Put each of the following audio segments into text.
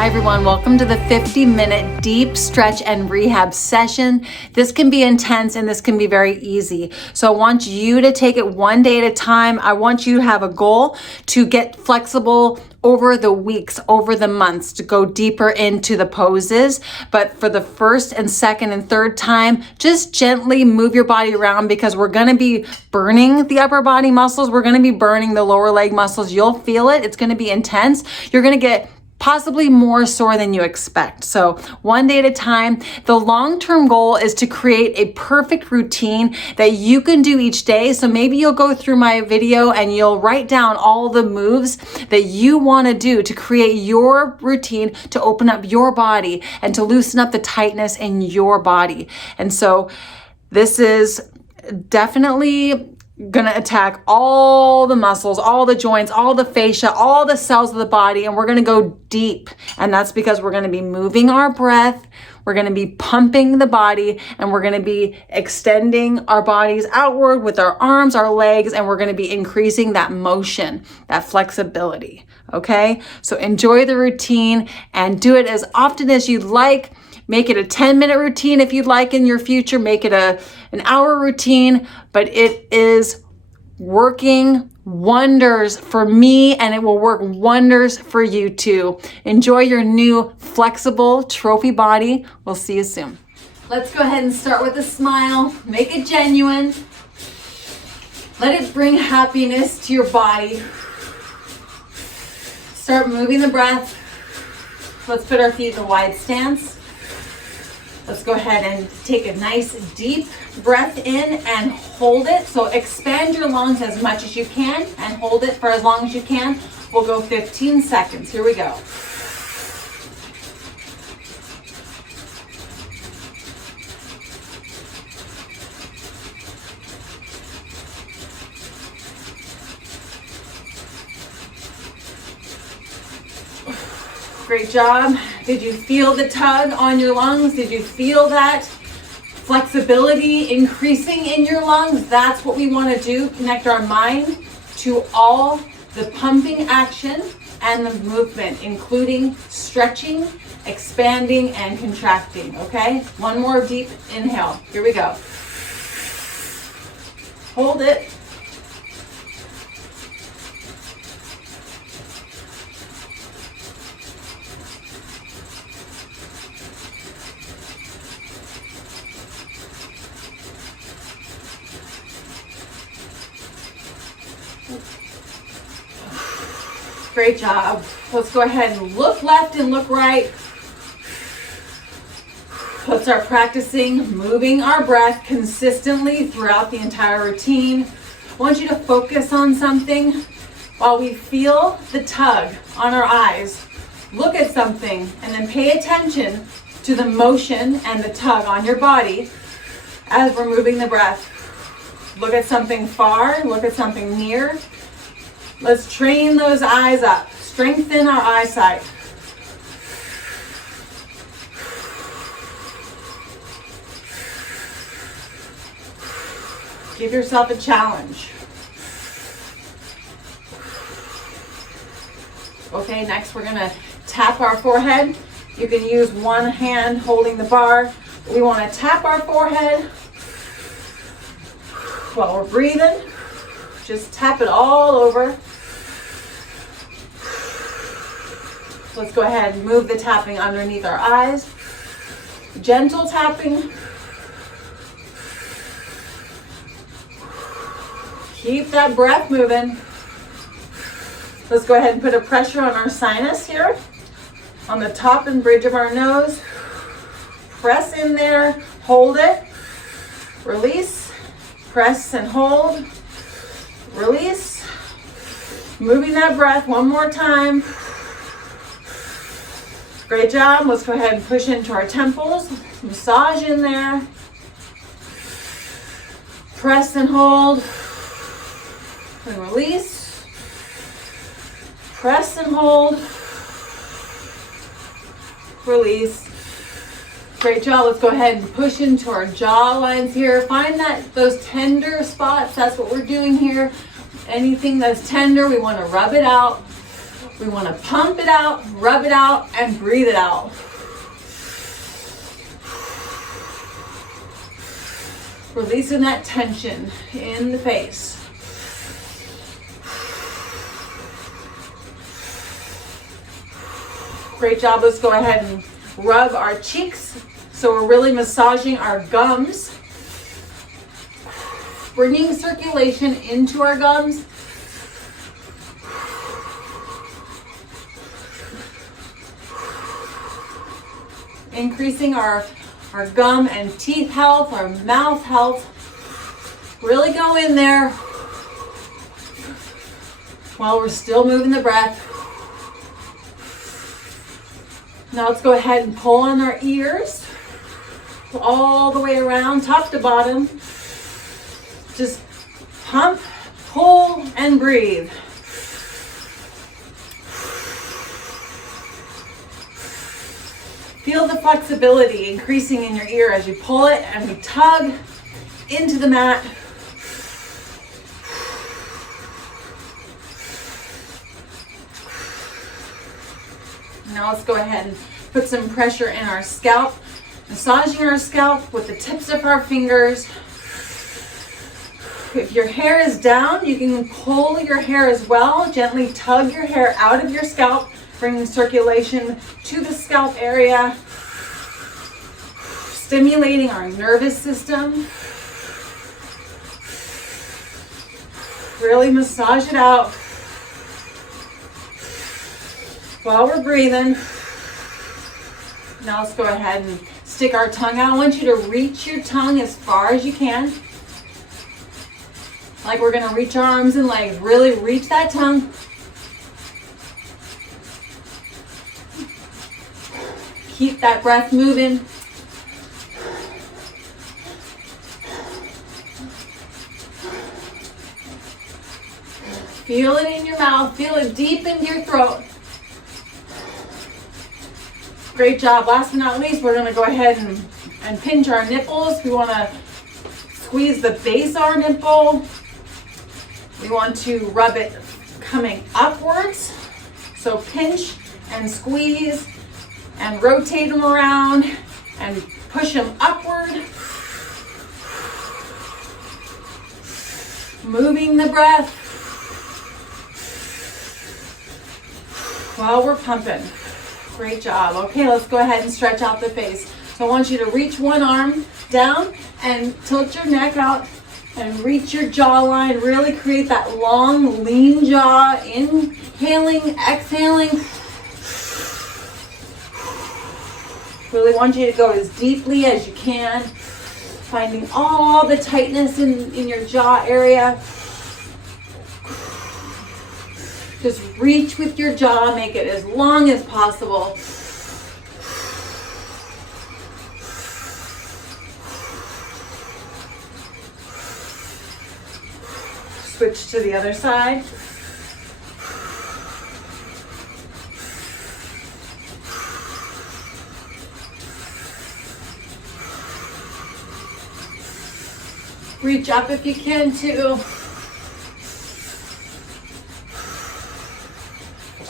Hi everyone, welcome to the 50-minute deep stretch and rehab session. This can be intense and this can be very easy. So I want you to take it one day at a time. I want you to have a goal to get flexible over the weeks, over the months, to go deeper into the poses. But for the first and second and third time, just gently move your body around because we're gonna be burning the upper body muscles. We're gonna be burning the lower leg muscles. You'll feel it. It's gonna be intense. You're gonna get possibly more sore than you expect. So one day at a time. The long-term goal is to create a perfect routine that you can do each day. So maybe you'll go through my video and you'll write down all the moves that you want to do to create your routine, to open up your body and to loosen up the tightness in your body. And so this is definitely gonna attack all the muscles, all the joints, all the fascia, all the cells of the body, and we're gonna go deep. And that's because we're gonna be moving our breath, we're gonna be pumping the body, and we're gonna be extending our bodies outward with our arms, our legs, and we're gonna be increasing that motion, that flexibility, okay? So enjoy the routine and do it as often as you'd like. Make it a 10-minute routine if you'd like in your future. Make it an hour routine, but it is working wonders for me and it will work wonders for you too. Enjoy your new flexible trophy body. We'll see you soon. Let's go ahead and start with a smile. Make it genuine. Let it bring happiness to your body. Start moving the breath. Let's put our feet in a wide stance. Let's go ahead and take a nice deep breath in and hold it. So expand your lungs as much as you can and hold it for as long as you can. We'll go 15 seconds. Here we go. Great job. Did you feel the tug on your lungs? Did you feel that flexibility increasing in your lungs? That's what we want to do. Connect our mind to all the pumping action and the movement, including stretching, expanding, and contracting, okay? One more deep inhale. Here we go. Hold it. Great job. Let's go ahead and look left and look right. Let's start practicing moving our breath consistently throughout the entire routine. I want you to focus on something while we feel the tug on our eyes. Look at something and then pay attention to the motion and the tug on your body as we're moving the breath. Look at something far, look at something near. Let's train those eyes up. Strengthen our eyesight. Give yourself a challenge. Okay, next we're gonna tap our forehead. You can use one hand holding the bar. We wanna tap our forehead while we're breathing. Just tap it all over. Let's go ahead and move the tapping underneath our eyes. Gentle tapping. Keep that breath moving. Let's go ahead and put a pressure on our sinus here, on the top and bridge of our nose. Press in there, hold it, release, press and hold, release. Moving that breath one more time. Great job. Let's go ahead and push into our temples. Massage in there. Press and hold. And release. Press and hold. Release. Great job. Let's go ahead and push into our jaw lines here. Find those tender spots. That's what we're doing here. Anything that's tender, we want to rub it out. We want to pump it out, rub it out, and breathe it out. Releasing that tension in the face. Great job. Let's go ahead and rub our cheeks. So we're really massaging our gums, bringing circulation into our gums. Increasing our gum and teeth health, our mouth health. Really go in there while we're still moving the breath. Now let's go ahead and pull on our ears all the way around, top to bottom. Just pump, pull, and breathe. Feel the flexibility increasing in your ear as you pull it and we tug into the mat. Now let's go ahead and put some pressure in our scalp, massaging our scalp with the tips of our fingers. If your hair is down, you can pull your hair as well. Gently tug your hair out of your scalp, bringing circulation to the scalp area, stimulating our nervous system. Really massage it out while we're breathing. Now let's go ahead and stick our tongue out. I want you to reach your tongue as far as you can. Like we're gonna reach our arms and legs. Really reach that tongue. Keep that breath moving. Feel it in your mouth. Feel it deep into your throat. Great job. Last but not least, we're going to go ahead and pinch our nipples. We want to squeeze the base of our nipple. We want to rub it coming upwards. So pinch and squeeze and rotate them around and push them upward. Moving the breath while we're pumping. Great job. Okay, let's go ahead and stretch out the face. So I want you to reach one arm down and tilt your neck out and reach your jawline. Really create that long, lean jaw. Inhaling, exhaling. Really want you to go as deeply as you can. Finding all the tightness in your jaw area. Just reach with your jaw, make it as long as possible. Switch to the other side. Reach up if you can too.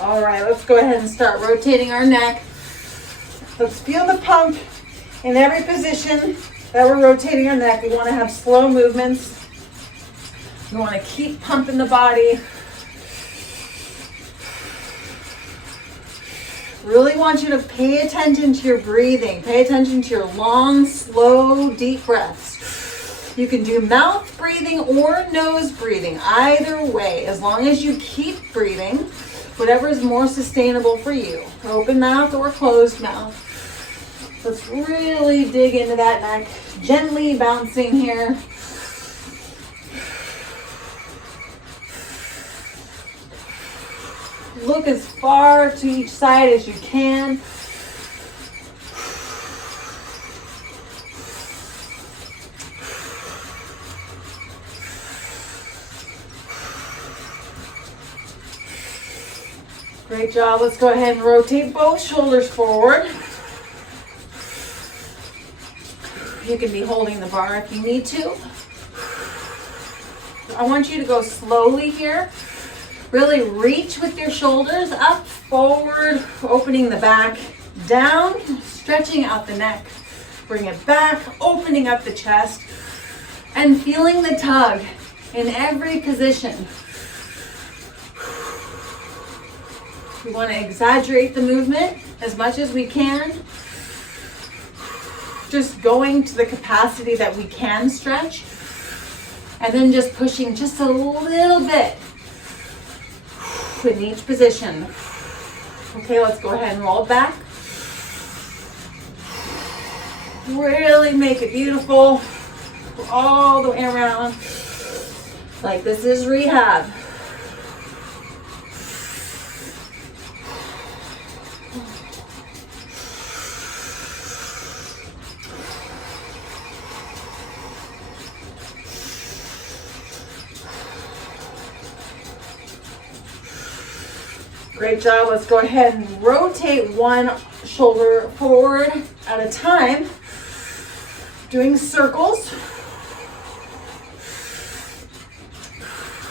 All right, let's go ahead and start rotating our neck. Let's feel the pump in every position that we're rotating our neck. We want to have slow movements. We want to keep pumping the body. Really want you to pay attention to your breathing. Pay attention to your long, slow, deep breaths. You can do mouth breathing or nose breathing, either way, as long as you keep breathing, whatever is more sustainable for you. Open mouth or closed mouth. Let's really dig into that neck, gently bouncing here. Look as far to each side as you can. Great job. Let's go ahead and rotate both shoulders forward. You can be holding the bar if you need to. I want you to go slowly here. Really reach with your shoulders up, forward, opening the back, down, stretching out the neck. Bring it back, opening up the chest, and feeling the tug in every position. We want to exaggerate the movement as much as we can. Just going to the capacity that we can stretch, and then just pushing just a little bit in each position. Okay, let's go ahead and roll back. Really make it beautiful all the way around, like this is rehab. Great job. Let's go ahead and rotate one shoulder forward at a time, doing circles.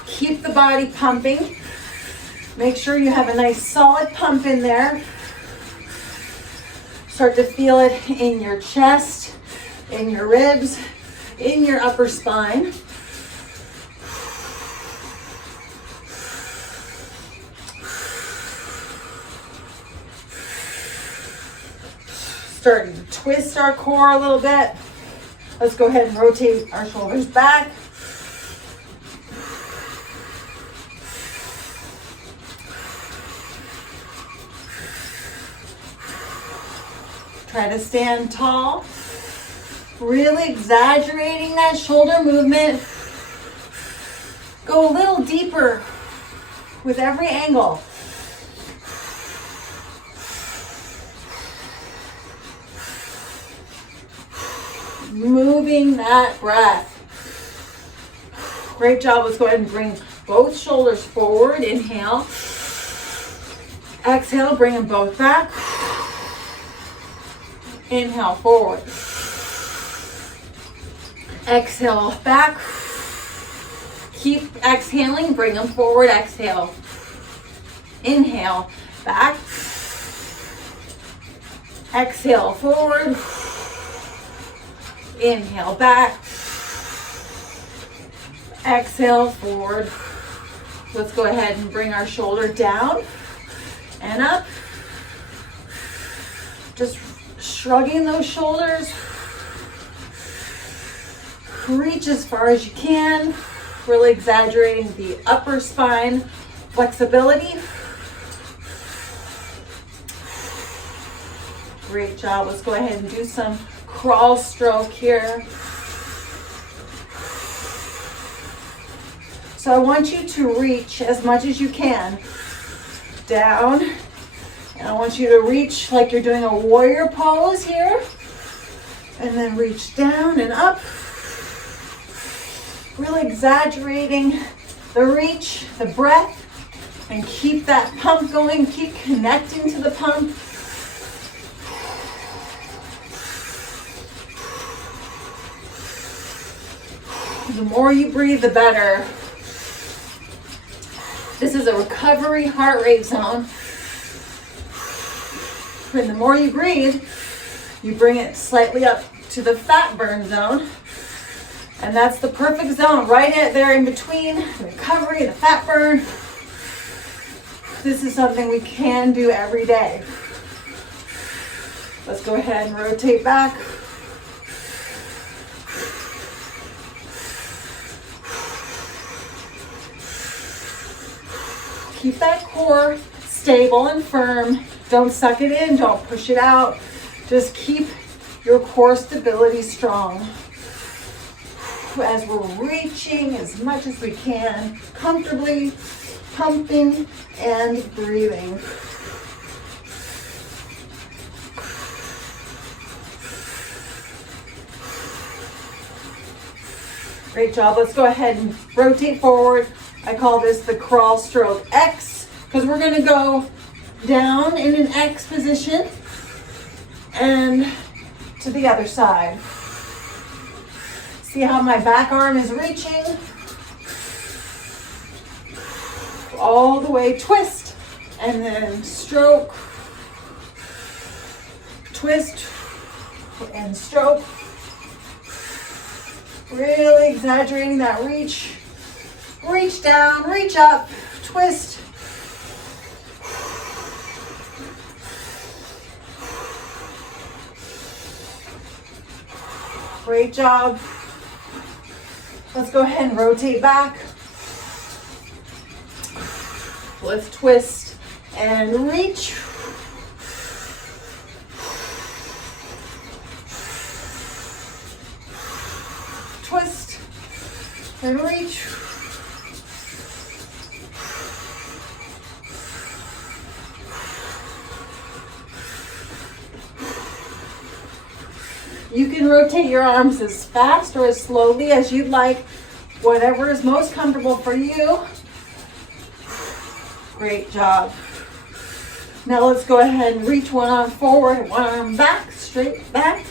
Keep the body pumping. Make sure you have a nice solid pump in there. Start to feel it in your chest, in your ribs, in your upper spine. Starting to twist our core a little bit. Let's go ahead and rotate our shoulders back. Try to stand tall. Really exaggerating that shoulder movement. Go a little deeper with every angle. Moving that breath. Great job. Let's go ahead and bring both shoulders forward. Inhale. Exhale, bring them both back. Inhale, forward. Exhale, back. Keep exhaling, bring them forward. Exhale. Inhale, back. Exhale, forward. Inhale, back. Exhale, forward. Let's go ahead and bring our shoulder down and up. Just shrugging those shoulders. Reach as far as you can. Really exaggerating the upper spine flexibility. Great job. Let's go ahead and do some crawl stroke here. So I want you to reach as much as you can down, and I want you to reach like you're doing a warrior pose here, and then reach down and up, really exaggerating the reach, the breath, and keep that pump going, keep connecting to the pump. The more you breathe, the better. This is a recovery heart rate zone. And the more you breathe, you bring it slightly up to the fat burn zone. And that's the perfect zone, right there in between the recovery and the fat burn. This is something we can do every day. Let's go ahead and rotate back. Keep that core stable and firm. Don't suck it in, don't push it out. Just keep your core stability strong. As we're reaching as much as we can, comfortably pumping and breathing. Great job. Let's go ahead and rotate forward. I call this the crawl stroke X, because we're going to go down in an X position and to the other side. See how my back arm is reaching? all the way, twist, and then stroke, twist, and stroke. Really exaggerating that reach. Reach down, reach up, twist. Great job. Let's go ahead and rotate back. Let's twist and reach. Twist and reach. You can rotate your arms as fast or as slowly as you'd like, whatever is most comfortable for you. Great job. Now let's go ahead and reach one arm forward, one arm back, straight back.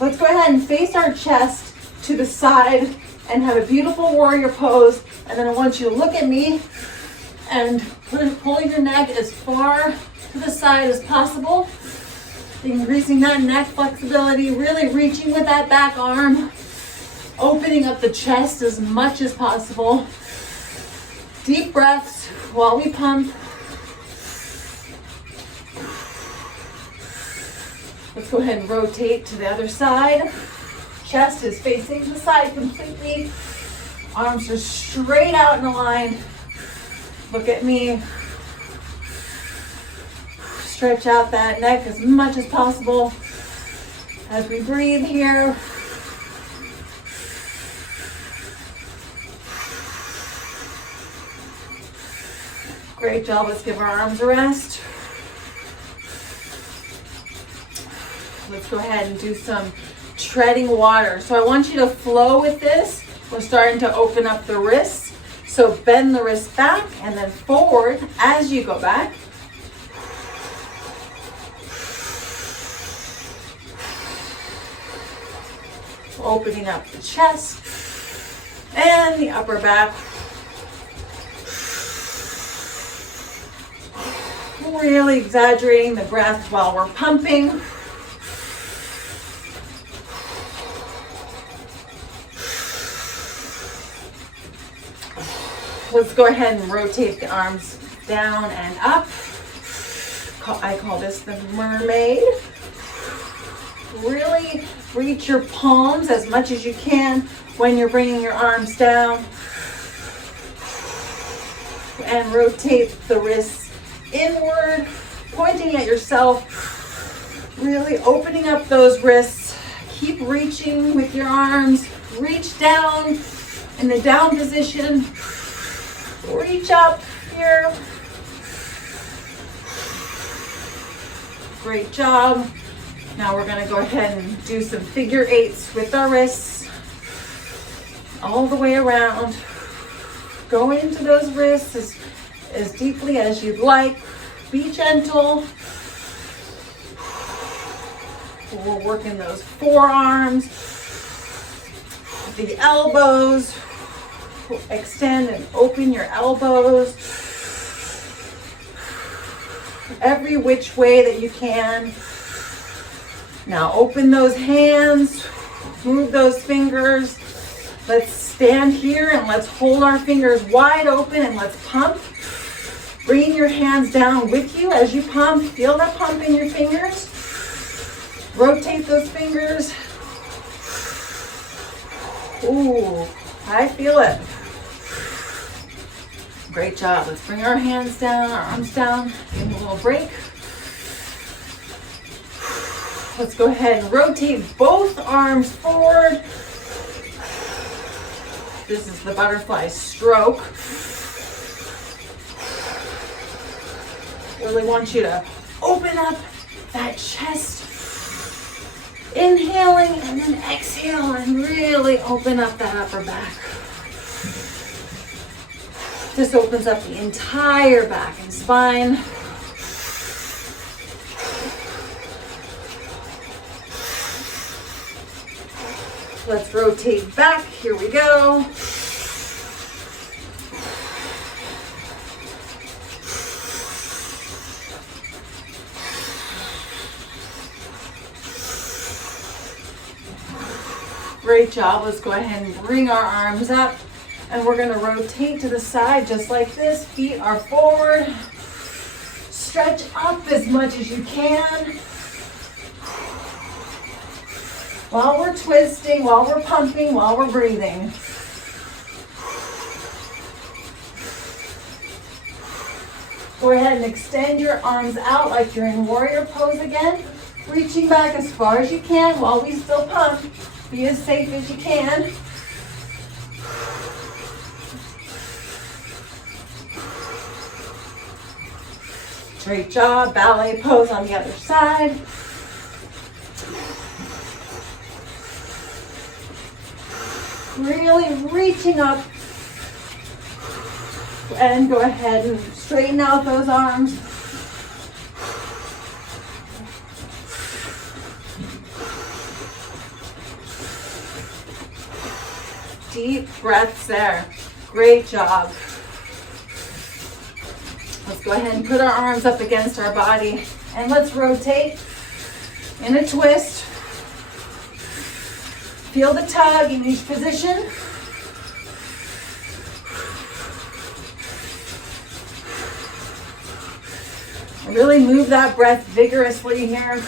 Let's go ahead and face our chest to the side and have a beautiful warrior pose. And then I want you to look at me and pull your neck as far to the side as possible. Increasing that neck flexibility, really reaching with that back arm, opening up the chest as much as possible. Deep breaths while we pump. Let's go ahead and rotate to the other side. Chest is facing the side completely. Arms are straight out in a line. Look at me. Stretch out that neck as much as possible as we breathe here. Great job. Let's give our arms a rest. Let's go ahead and do some treading water. So I want you to flow with this. We're starting to open up the wrists. So bend the wrist back and then forward as you go back. Opening up the chest and the upper back. Really exaggerating the breath while we're pumping. Let's go ahead and rotate the arms down and up. I call this the mermaid. Really reach your palms as much as you can when you're bringing your arms down. And rotate the wrists inward, pointing at yourself. Really opening up those wrists. Keep reaching with your arms. Reach down in the down position. Reach up here. Great job. Now we're going to go ahead and do some figure eights with our wrists all the way around. Go into those wrists as deeply as you'd like. Be gentle. We're working those forearms, the elbows. Extend and open your elbows every which way that you can. Now open those hands, move those fingers. Let's stand here and let's hold our fingers wide open and let's pump. Bring your hands down with you as you pump. Feel that pump in your fingers. Rotate those fingers. Ooh, I feel it. Great job. Let's bring our hands down, our arms down. Give them a little break. Let's go ahead and rotate both arms forward. This is the butterfly stroke. Really want you to open up that chest. Inhaling and then exhale and really open up that upper back. This opens up the entire back and spine. Let's rotate back. Here we go. Great job. Let's go ahead and bring our arms up. And we're going to rotate to the side just like this. Feet are forward. Stretch up as much as you can. While we're twisting, while we're pumping, while we're breathing. Go ahead and extend your arms out like you're in warrior pose again. Reaching back as far as you can while we still pump. Be as safe as you can. Great job. Ballet pose on the other side. Really reaching up. And go ahead and straighten out those arms. Deep breaths there. Great job. Let's go ahead and put our arms up against our body and let's rotate in a twist. Feel the tug in each position. Really move that breath vigorously here.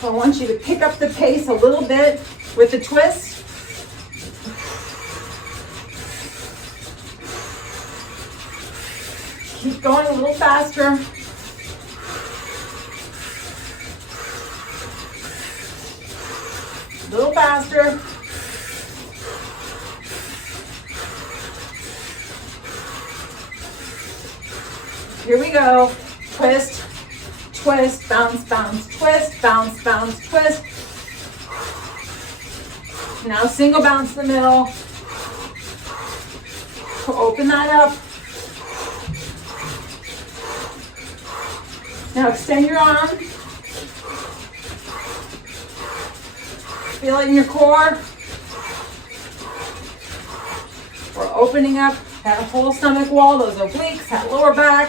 So I want you to pick up the pace a little bit with the twist. Keep going a little faster. A little faster. Here we go. Twist, twist, bounce, bounce, twist, bounce, bounce, twist. Now single bounce in the middle. Open that up. Now extend your arm. Feel it in your core. We're opening up that whole stomach wall, those obliques, that lower back.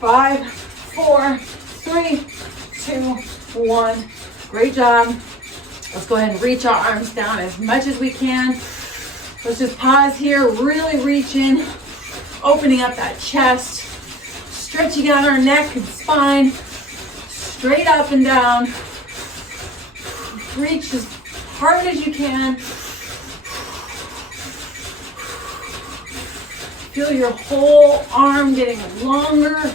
Five, four, three, two, one. Great job. Let's go ahead and reach our arms down as much as we can. Let's just pause here, really reach in, opening up that chest, stretching out our neck and spine, straight up and down. Reach as hard as you can. Feel your whole arm getting longer.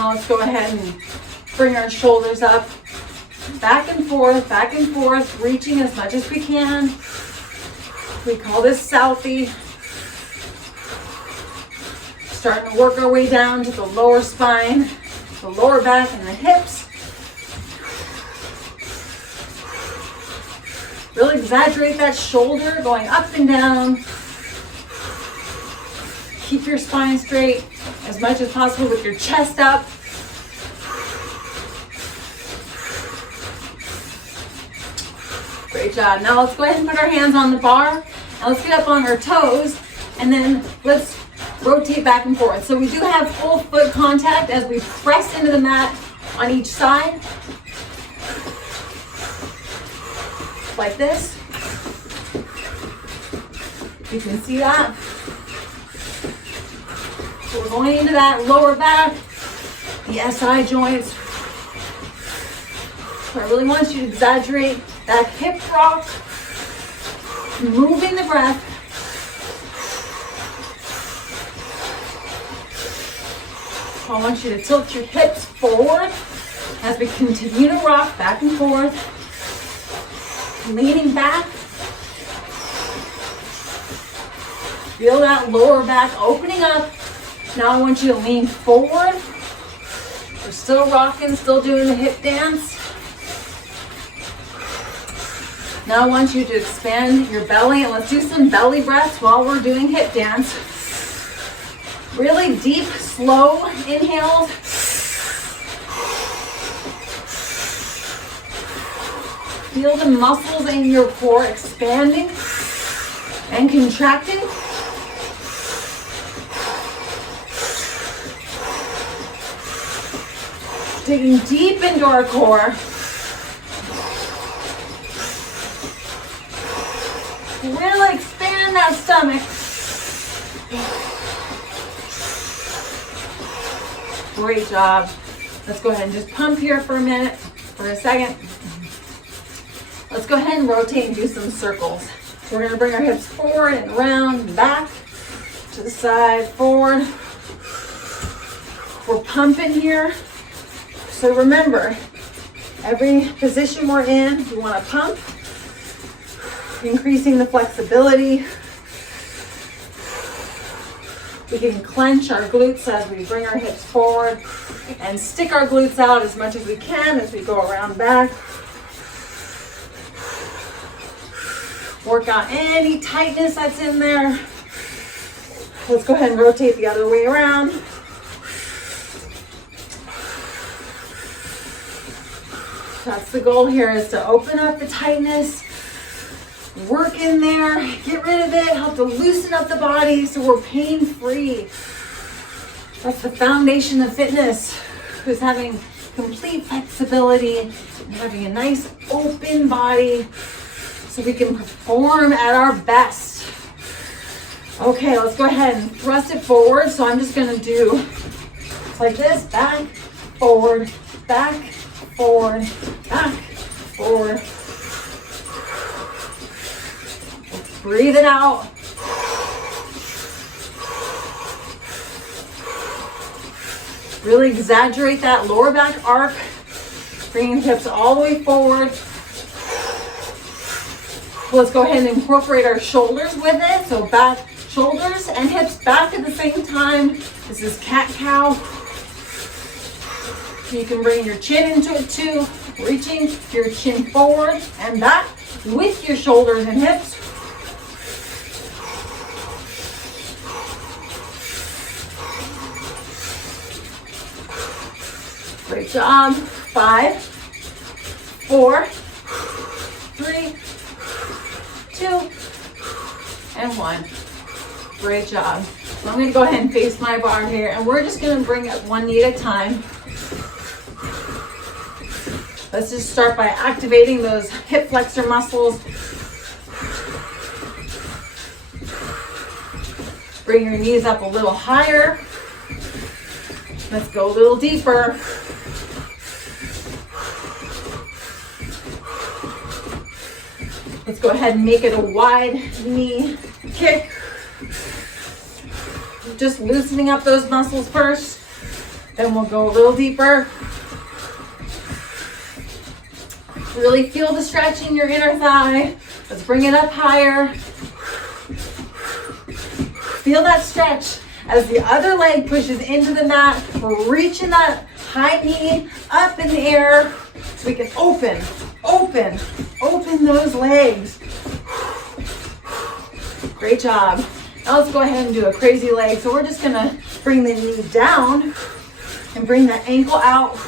Now let's go ahead and bring our shoulders up. Back and forth, reaching as much as we can. We call this Southie. Starting to work our way down to the lower spine, the lower back and the hips. Really exaggerate that shoulder going up and down. Keep your spine straight as much as possible with your chest up. Great job. Now let's go ahead and put our hands on the bar and let's get up on our toes and then let's rotate back and forth. So we do have full foot contact as we press into the mat on each side. Like this. You can see that. So we're going into that lower back, the SI joints. So I really want you to exaggerate that hip rock, moving the breath. So I want you to tilt your hips forward as we continue to rock back and forth. Leaning back. Feel that lower back opening up. Now I want you to lean forward. We're still rocking, still doing the hip dance. Now I want you to expand your belly and let's do some belly breaths while we're doing hip dance. Really deep, slow inhales. Feel the muscles in your core expanding and contracting. Digging deep into our core. Really expand that stomach. Great job. Let's go ahead and just pump here for a minute, for a second. Let's go ahead and rotate and do some circles. We're gonna bring our hips forward and around, back, to the side, forward. We're pumping here. So remember, every position we're in, we wanna pump, increasing the flexibility. We can clench our glutes as we bring our hips forward and stick our glutes out as much as we can as we go around back. Work out any tightness that's in there. Let's go ahead and rotate the other way around. That's the goal here, is to open up the tightness. Work in there, get rid of it, help to loosen up the body so we're pain-free. That's the foundation of fitness, is having complete flexibility and having a nice open body so we can perform at our best. Okay, let's go ahead and thrust it forward. So I'm just gonna do like this, back, forward, back, forward, back, forward. Breathe it out. Really exaggerate that lower back arc. Bringing hips all the way forward. Let's go ahead and incorporate our shoulders with it. So back, shoulders and hips back at the same time. This is cat-cow. You can bring your chin into it too. Reaching your chin forward and back with your shoulders and hips. Great job. 5, 4, 3, 2, and 1. Great job. So I'm going to go ahead and face my bar here, and we're just going to bring it one knee at a time. Let's just start by activating those hip flexor muscles. Bring your knees up a little higher. Let's go a little deeper. Let's go ahead and make it a wide knee kick. Just loosening up those muscles first. Then we'll go a little deeper. Really feel the stretch in your inner thigh. Let's bring it up higher. Feel that stretch as the other leg pushes into the mat. We're reaching that high knee up in the air so we can open those legs. Great job. Now let's go ahead and do a crazy leg. So we're just gonna bring the knee down and bring the ankle out.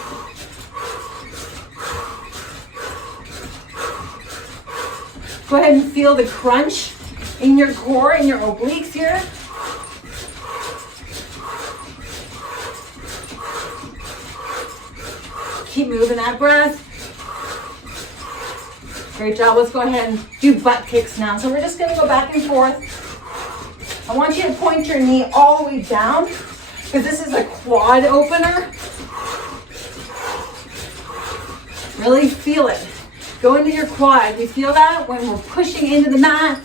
Go ahead and feel the crunch in your core and your obliques here. Keep moving that breath. Great job. Let's go ahead and do butt kicks now. So we're just going to go back and forth. I want you to point your knee all the way down because this is a quad opener. Really feel it. Go into your quad. You feel that when we're pushing into the mat?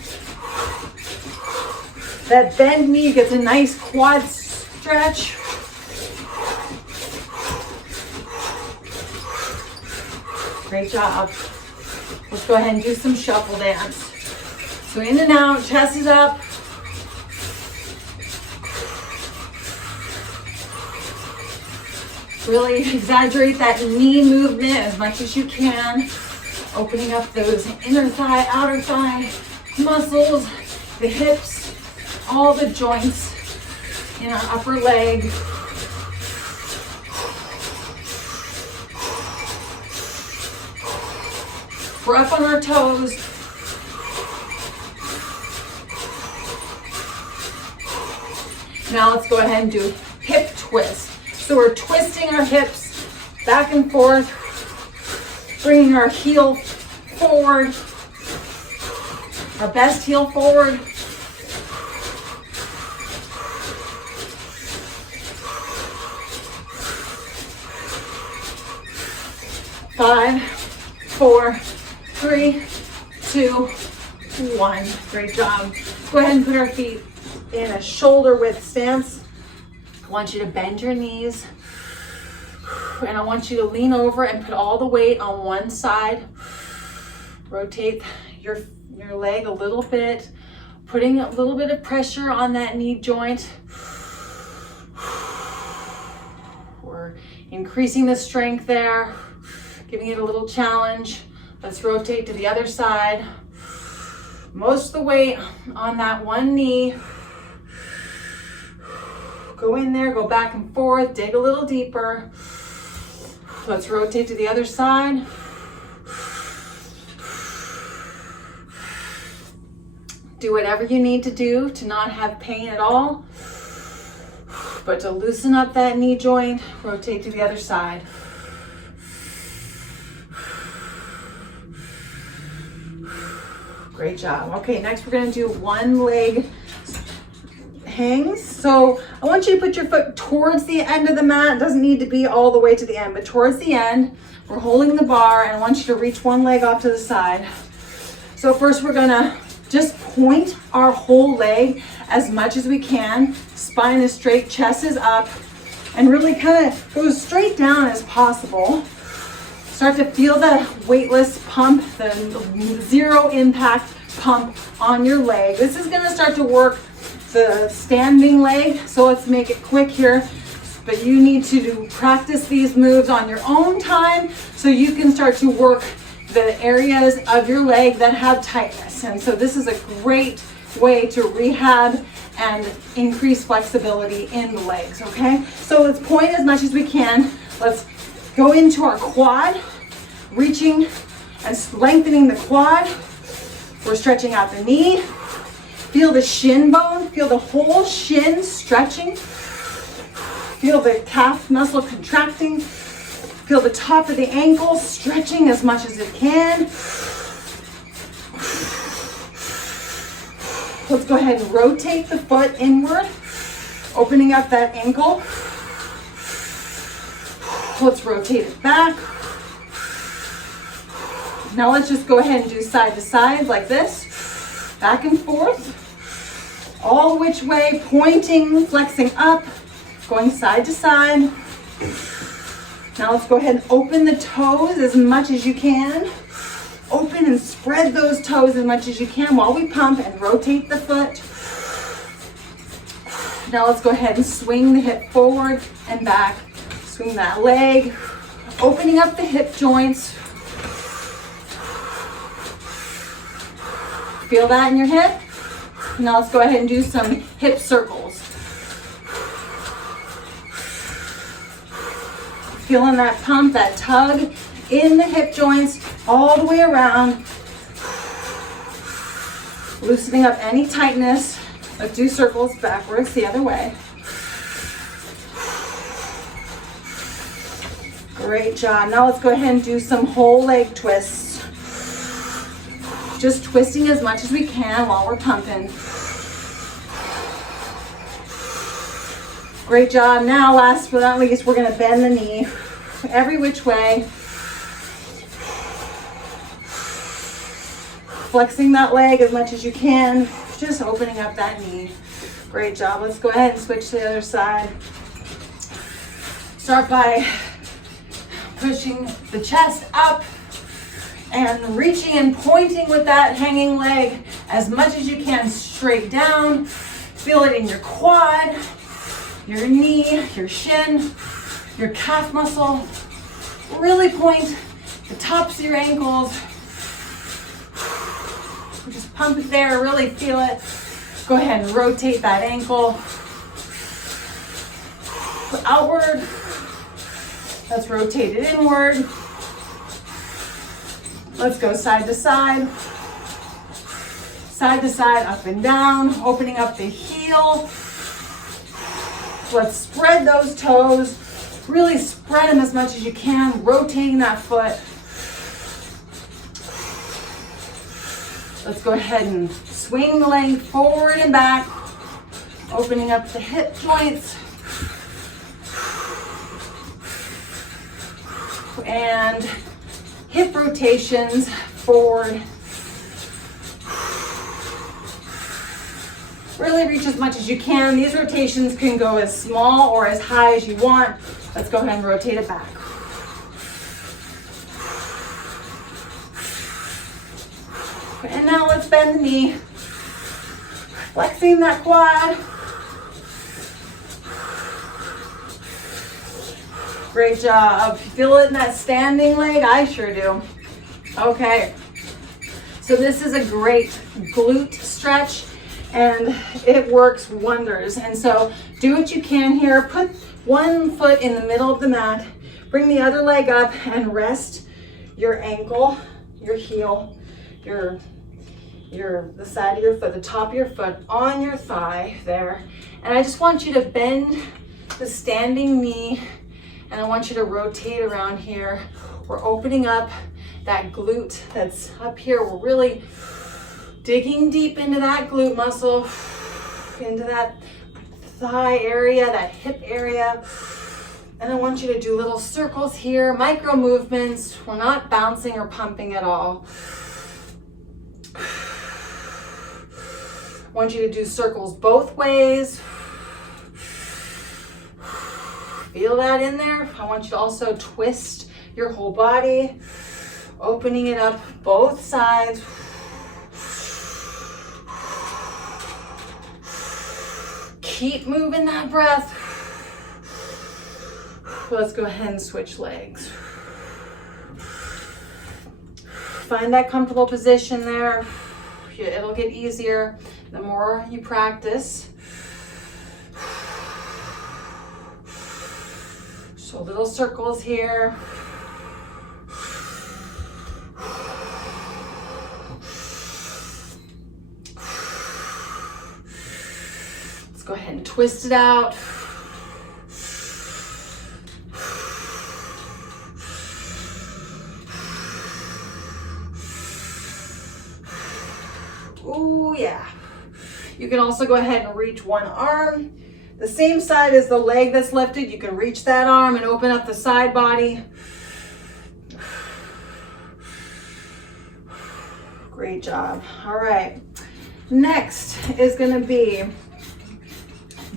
That bend knee gets a nice quad stretch. Great job. Let's go ahead and do some shuffle dance. So in and out, chest is up. Really exaggerate that knee movement as much as you can. Opening up those inner thigh, outer thigh muscles, the hips, all the joints in our upper leg. We're up on our toes. Now let's go ahead and do hip twist. So we're twisting our hips back and forth, bringing our heel forward, our best heel forward. Five, 4, 3, 2, 1. Great job. Go ahead and put our feet in a shoulder width stance. I want you to bend your knees. And I want you to lean over and put all the weight on one side. Rotate your leg a little bit, putting a little bit of pressure on that knee joint. We're increasing the strength there. Giving it a little challenge. Let's rotate to the other side. Most of the weight on that one knee. Go in there, go back and forth, dig a little deeper. Let's rotate to the other side. Do whatever you need to do to not have pain at all, but to loosen up that knee joint. Rotate to the other side. Great job. Okay, next we're gonna do one leg hangs. So I want you to put your foot towards the end of the mat. It doesn't need to be all the way to the end, but towards the end. We're holding the bar, and I want you to reach one leg off to the side. So first we're gonna just point our whole leg as much as we can. Spine is straight, chest is up, and really kind of go straight down as possible. Start to feel the weightless pump, the zero impact pump on your leg. This is gonna start to work the standing leg, so let's make it quick here. But you need to practice these moves on your own time so you can start to work the areas of your leg that have tightness. And so this is a great way to rehab and increase flexibility in the legs, okay? So let's point as much as we can. Let's go into our quad, reaching and lengthening the quad. We're stretching out the knee. Feel the shin bone, feel the whole shin stretching. Feel the calf muscle contracting. Feel the top of the ankle stretching as much as it can. Let's go ahead and rotate the foot inward, opening up that ankle. Let's rotate it back. Now let's just go ahead and do side to side like this, back and forth, all which way, pointing, flexing up, going side to side. Now let's go ahead and open the toes as much as you can. Open and spread those toes as much as you can while we pump and rotate the foot. Now let's go ahead and swing the hip forward and back. Swing that leg, opening up the hip joints. Feel that in your hip? Now let's go ahead and do some hip circles. Feeling that pump, that tug in the hip joints all the way around. Loosening up any tightness. Let's do circles backwards the other way. Great job. Now let's go ahead and do some whole leg twists. Just twisting as much as we can while we're pumping. Great job. Now, last but not least, we're going to bend the knee every which way. Flexing that leg as much as you can. Just opening up that knee. Great job. Let's go ahead and switch to the other side. Start by pushing the chest up and reaching and pointing with that hanging leg as much as you can straight down. Feel it in your quad, your knee, your shin, your calf muscle. Really point the tops of your ankles. Just pump it there, really feel it. Go ahead and rotate that ankle outward. Let's rotate it inward. Let's go side to side. Side to side, up and down, opening up the heel. Let's spread those toes. Really spread them as much as you can, rotating that foot. Let's go ahead and swing the leg forward and back, opening up the hip joints. And hip rotations forward. Really reach as much as you can. These rotations can go as small or as high as you want. Let's go ahead and rotate it back. And now let's bend the knee, flexing that quad. Great job. Feel it in that standing leg? I sure do. Okay. So this is a great glute stretch and it works wonders. And so do what you can here. Put one foot in the middle of the mat. Bring the other leg up and rest your ankle, your heel, the side of your foot, the top of your foot on your thigh there. And I just want you to bend the standing knee and I want you to rotate around here. We're opening up that glute that's up here. We're really digging deep into that glute muscle, into that thigh area, that hip area. And I want you to do little circles here, micro movements. We're not bouncing or pumping at all. I want you to do circles both ways. Feel that in there. I want you to also twist your whole body, opening it up both sides. Keep moving that breath. Let's go ahead and switch legs. Find that comfortable position there. It'll get easier the more you practice. So little circles here. Let's go ahead and twist it out. Oh yeah. You can also go ahead and reach one arm. The same side as the leg that's lifted, you can reach that arm and open up the side body. Great job. All right. Next is going to be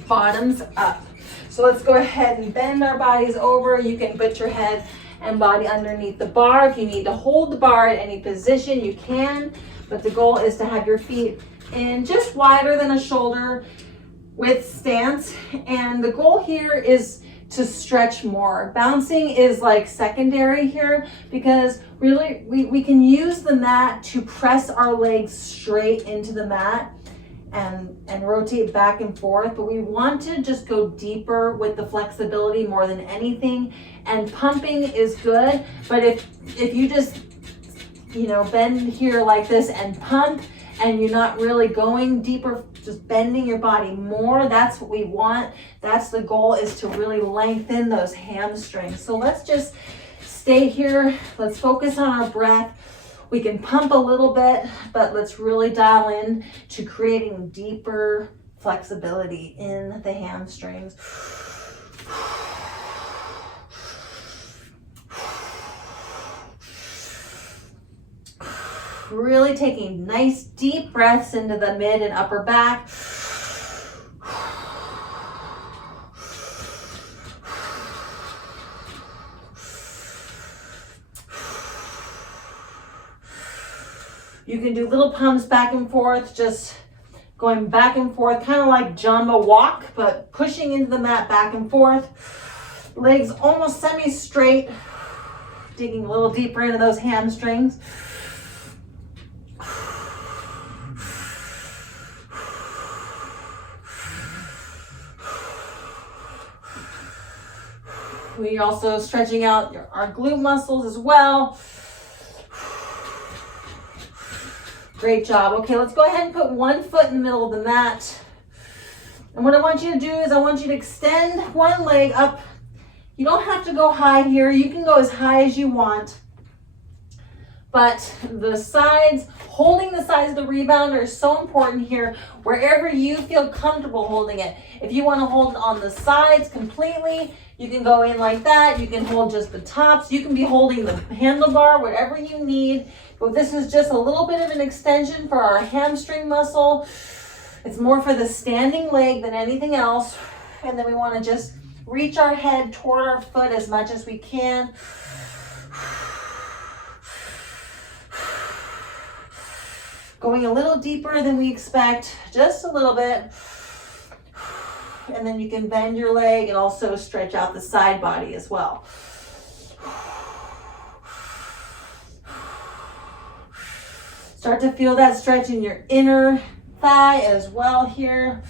bottoms up. So let's go ahead and bend our bodies over. You can put your head and body underneath the bar. If you need to hold the bar at any position, you can. But the goal is to have your feet in just wider than a shoulder width stance. And the goal here is to stretch more. Bouncing is like secondary here because really we can use the mat to press our legs straight into the mat and rotate back and forth, but we want to just go deeper with the flexibility more than anything. And pumping is good, but if you just bend here like this and pump and you're not really going deeper, just bending your body more, that's what we want. That's the goal, is to really lengthen those hamstrings. So let's just stay here. Let's focus on our breath. We can pump a little bit, but let's really dial in to creating deeper flexibility in the hamstrings. Really taking nice deep breaths into the mid and upper back. You can do little pumps back and forth, just going back and forth, kind of like jumbo walk, but pushing into the mat back and forth. Legs almost semi-straight, digging a little deeper into those hamstrings. We're also stretching out our glute muscles as well. Great job. Okay, let's go ahead and put one foot in the middle of the mat. And what I want you to do is I want you to extend one leg up, You don't have to go high here. You can go as high as you want. But the sides, holding the sides of the rebounder is so important here, wherever you feel comfortable holding it. If you want to hold it on the sides completely, you can go in like that. You can hold just the tops. You can be holding the handlebar, whatever you need. But this is just a little bit of an extension for our hamstring muscle. It's more for the standing leg than anything else. And then we want to just reach our head toward our foot as much as we can. Going a little deeper than we expect, just a little bit. And then you can bend your leg and also stretch out the side body as well. Start to feel that stretch in your inner thigh as well here.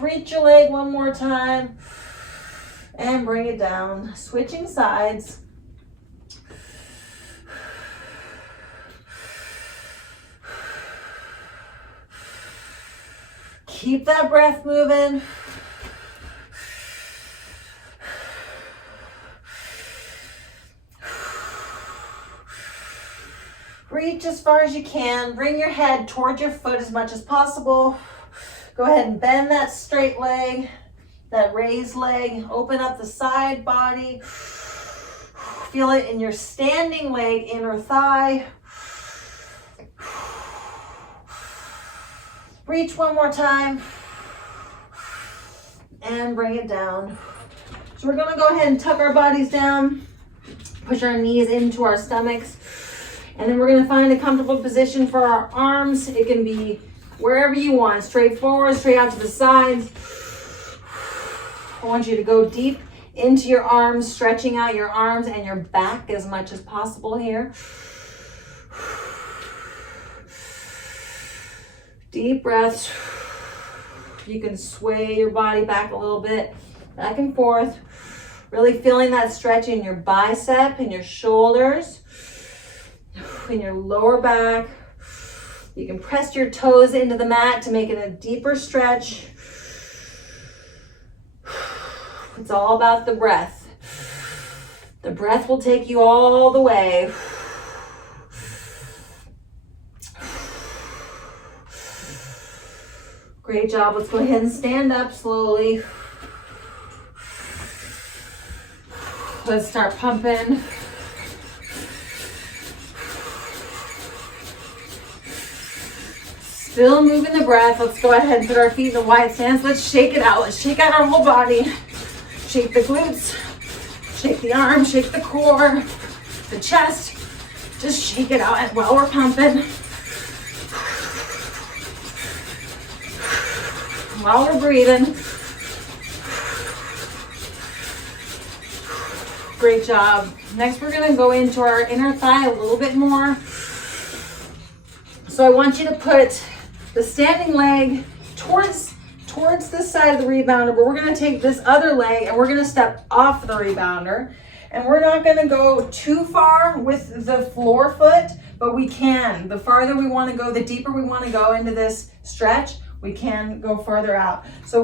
Reach your leg one more time and bring it down. Switching sides. Keep that breath moving. Reach as far as you can. Bring your head towards your foot as much as possible. Go ahead and bend that straight leg, that raised leg. Open up the side body. Feel it in your standing leg, inner thigh. Reach one more time and bring it down. So we're going to go ahead and tuck our bodies down, push our knees into our stomachs, and then we're going to find a comfortable position for our arms. It can be wherever you want, straight forward, straight out to the sides. I want you to go deep into your arms, stretching out your arms and your back as much as possible here. Deep breaths. You can sway your body back a little bit, back and forth. Really feeling that stretch in your bicep and your shoulders, in your lower back. You can press your toes into the mat to make it a deeper stretch. It's all about the breath. The breath will take you all the way. Great job. Let's go ahead and stand up slowly. Let's start pumping. Still moving the breath. Let's go ahead and put our feet in the wide stance. Let's shake it out. Let's shake out our whole body. Shake the glutes. Shake the arms. Shake the core. The chest. Just shake it out while we're pumping. While we're breathing. Great job. Next, we're going to go into our inner thigh a little bit more. So I want you to put the standing leg towards this side of the rebounder, but we're going to take this other leg and we're going to step off the rebounder. And we're not going to go too far with the floor foot, but we can. The farther we want to go, the deeper we want to go into this stretch, we can go farther out. So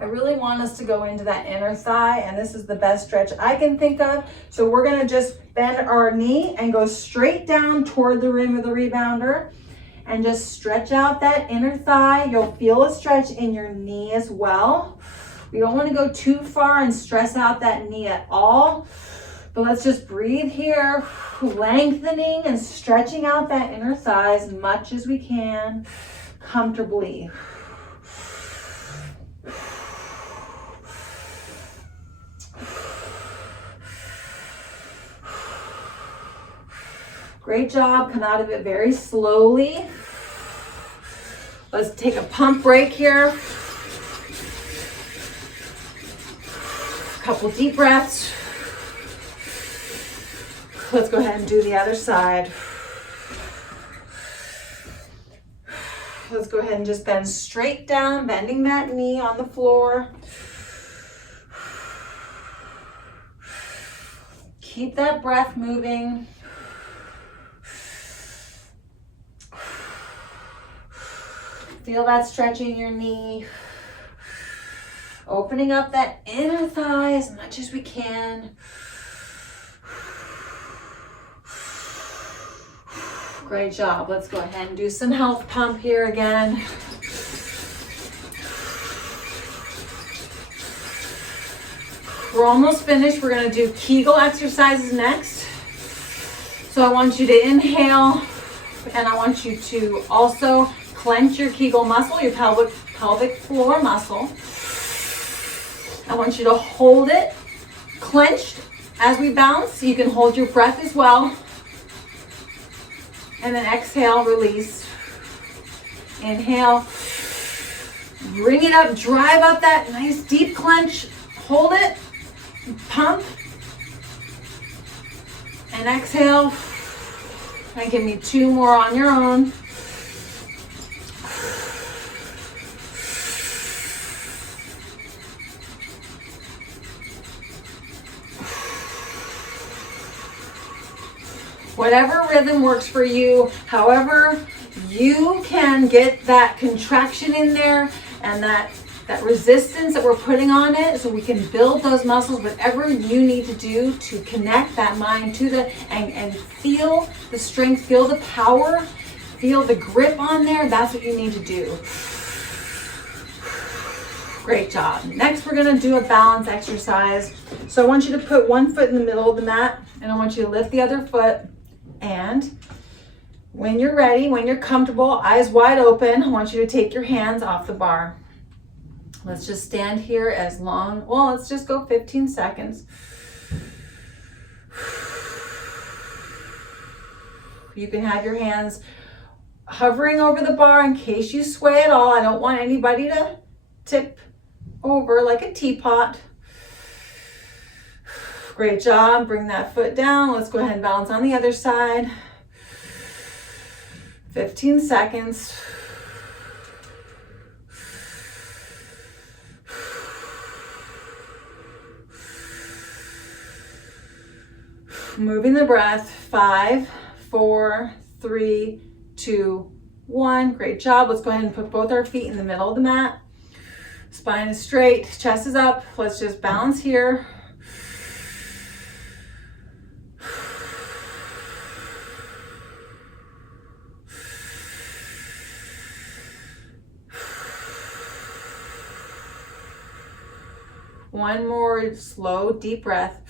I really want us to go into that inner thigh, and this is the best stretch I can think of. So we're gonna just bend our knee and go straight down toward the rim of the rebounder and just stretch out that inner thigh. You'll feel a stretch in your knee as well. We don't wanna go too far and stress out that knee at all. But let's just breathe here, lengthening and stretching out that inner thigh as much as we can. Comfortably. Great job. Come out of it very slowly. Let's take a pump break here. A couple deep breaths. Let's go ahead and do the other side. Let's go ahead and just bend straight down, bending that knee on the floor. Keep that breath moving. Feel that stretch in your knee. Opening up that inner thigh as much as we can. Great job. Let's go ahead and do some health pump here again. We're almost finished. We're going to do Kegel exercises next. So I want you to inhale, and I want you to also clench your Kegel muscle, your pelvic floor muscle. I want you to hold it clenched as we bounce. You can hold your breath as well. And then exhale, release. Inhale. Bring it up, drive up that nice deep clench. Hold it, pump. And exhale. And give me 2 more on your own. Whatever rhythm works for you, however you can get that contraction in there and that resistance that we're putting on it so we can build those muscles, whatever you need to do to connect that mind to and feel the strength, feel the power, feel the grip on there. That's what you need to do. Great job. Next, we're going to do a balance exercise. So I want you to put one foot in the middle of the mat, and I want you to lift the other foot. And when you're ready, when you're comfortable, eyes wide open, I want you to take your hands off the bar. Let's just stand here as long, well, let's just go 15 seconds. You can have your hands hovering over the bar in case you sway at all. I don't want anybody to tip over like a teapot. Great job. Bring that foot down. Let's go ahead and balance on the other side. 15 seconds. Moving the breath. 5, 4, 3, 2, 1. Great job. Let's go ahead and put both our feet in the middle of the mat. Spine is straight, chest is up. Let's just balance here. One more slow, deep breath.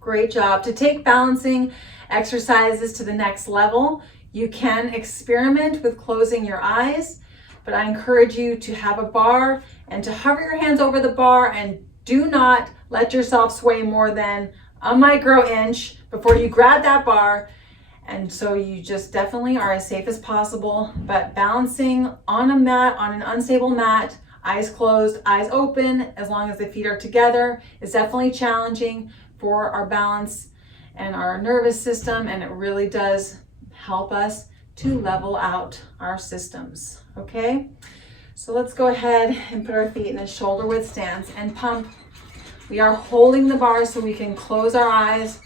Great job. To take balancing exercises to the next level, you can experiment with closing your eyes, but I encourage you to have a bar and to hover your hands over the bar and do not let yourself sway more than a micro inch before you grab that bar. And so you just definitely are as safe as possible, but balancing on a mat, on an unstable mat, eyes closed, eyes open, as long as the feet are together, is definitely challenging for our balance and our nervous system, and it really does help us to level out our systems, okay? So let's go ahead and put our feet in a shoulder width stance and pump. We are holding the bar so we can close our eyes.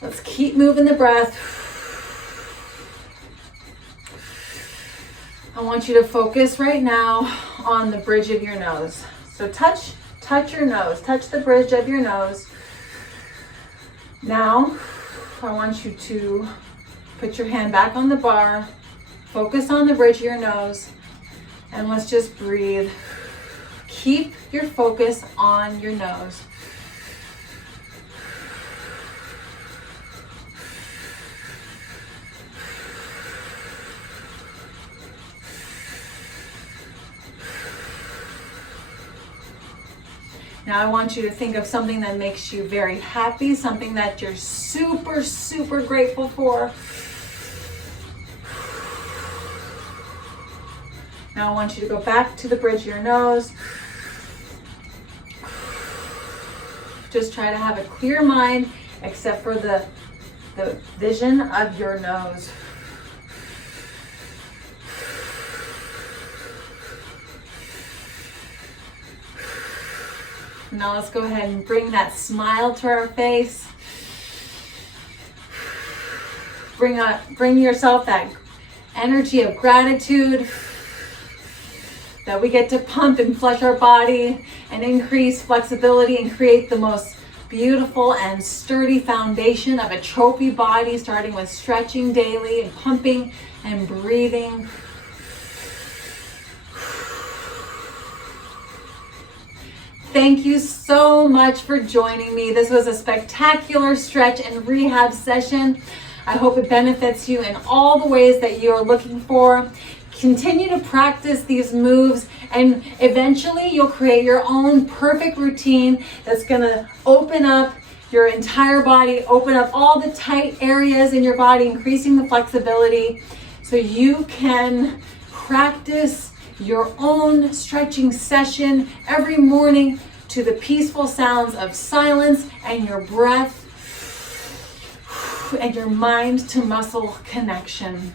Let's keep moving the breath. I want you to focus right now on the bridge of your nose. So touch your nose, touch the bridge of your nose. Now, I want you to put your hand back on the bar, focus on the bridge of your nose, and let's just breathe. Keep your focus on your nose. Now I want you to think of something that makes you very happy, something that you're super, super grateful for. Now I want you to go back to the bridge of your nose. Just try to have a clear mind, except for the vision of your nose. Now let's go ahead and bring that smile to our face. Bring yourself that energy of gratitude, that we get to pump and flush our body and increase flexibility and create the most beautiful and sturdy foundation of a trophy body, starting with stretching daily and pumping and breathing. Thank you so much for joining me. This was a spectacular stretch and rehab session. I hope it benefits you in all the ways that you are looking for. Continue to practice these moves, and eventually you'll create your own perfect routine that's going to open up your entire body, open up all the tight areas in your body, increasing the flexibility so you can practice your own stretching session every morning to the peaceful sounds of silence and your breath and your mind to muscle connection.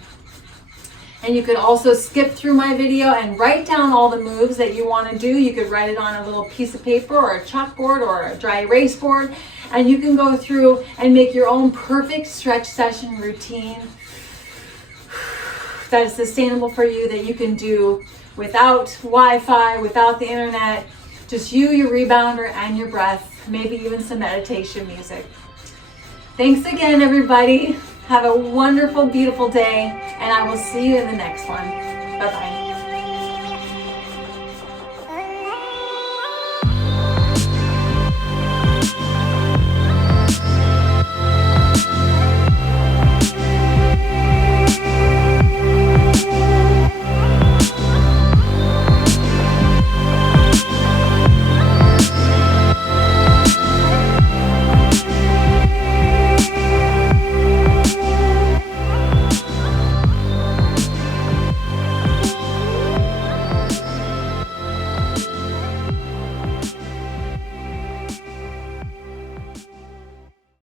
And you could also skip through my video and write down all the moves that you want to do. You could write it on a little piece of paper or a chalkboard or a dry erase board, and you can go through and make your own perfect stretch session routine that is sustainable for you, that you can do without Wi-Fi, without the internet, just you, your rebounder, and your breath, maybe even some meditation music. Thanks again, everybody. Have a wonderful, beautiful day, and I will see you in the next one. Bye-bye.